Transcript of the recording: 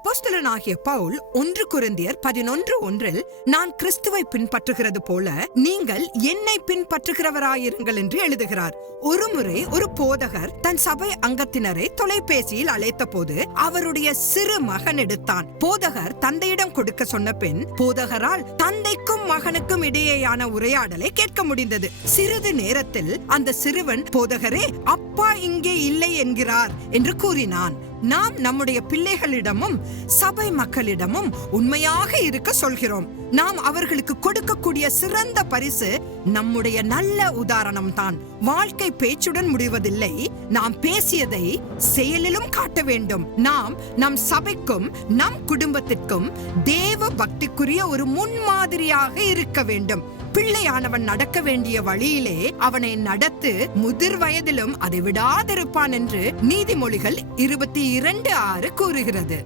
அப்போஸ்தலனாகிய பவுல் 1 கொரிந்தியர் 11:1 நான் கிறிஸ்துவை பின்பற்றுகிறது போல நீங்கள் என்னை பின்பற்றுகிறவராயிருங்கள் என்று எழுதுகிறார். ஒருமுறை ஒரு போதகர் தன் சபை அங்கத்தினரை தொலைபேசியில் அழைத்த போது அவருடைய சிறு மகன் எடுத்தான். போதகர் தந்தையிடம் கொடுக்க சொன்ன பின் போதகரால் தந்தைக்கும் மகனுக்கும் இடையேயான உரையாடலை கேட்க முடிந்தது. சிறிது நேரத்தில் அந்த சிறுவன் போதகரே அப்பா இங்கே இல்லை என்கிறார் என்று கூறினான். நாம் நம்முடைய பிள்ளைகளிடமும் சபை மக்களிடமும் உண்மையாக இருக்க சொல்கிறோம். நாம் அவர்களுக்கு கொடுக்கக்கூடிய சிறந்த பரிசு நம்முடைய நல்ல உதாரணம் தான். வாழ்க்கை பேச்சுடன் முடிவதில்லை, நாம் பேசியதை செயலிலும் காட்ட வேண்டும். நாம் நம் சபைக்கும் நம் குடும்பத்திற்கும் தேவ பக்திக்குரிய ஒரு முன்மாதிரியாக இருக்க வேண்டும். பிள்ளையானவன் நடக்க வேண்டிய வழியிலே அவனை நடத்து, முதிர் வயதிலும் அதை விடாதிருப்பான் என்று நீதிமொழிகள் 22:6 கூறுகிறது.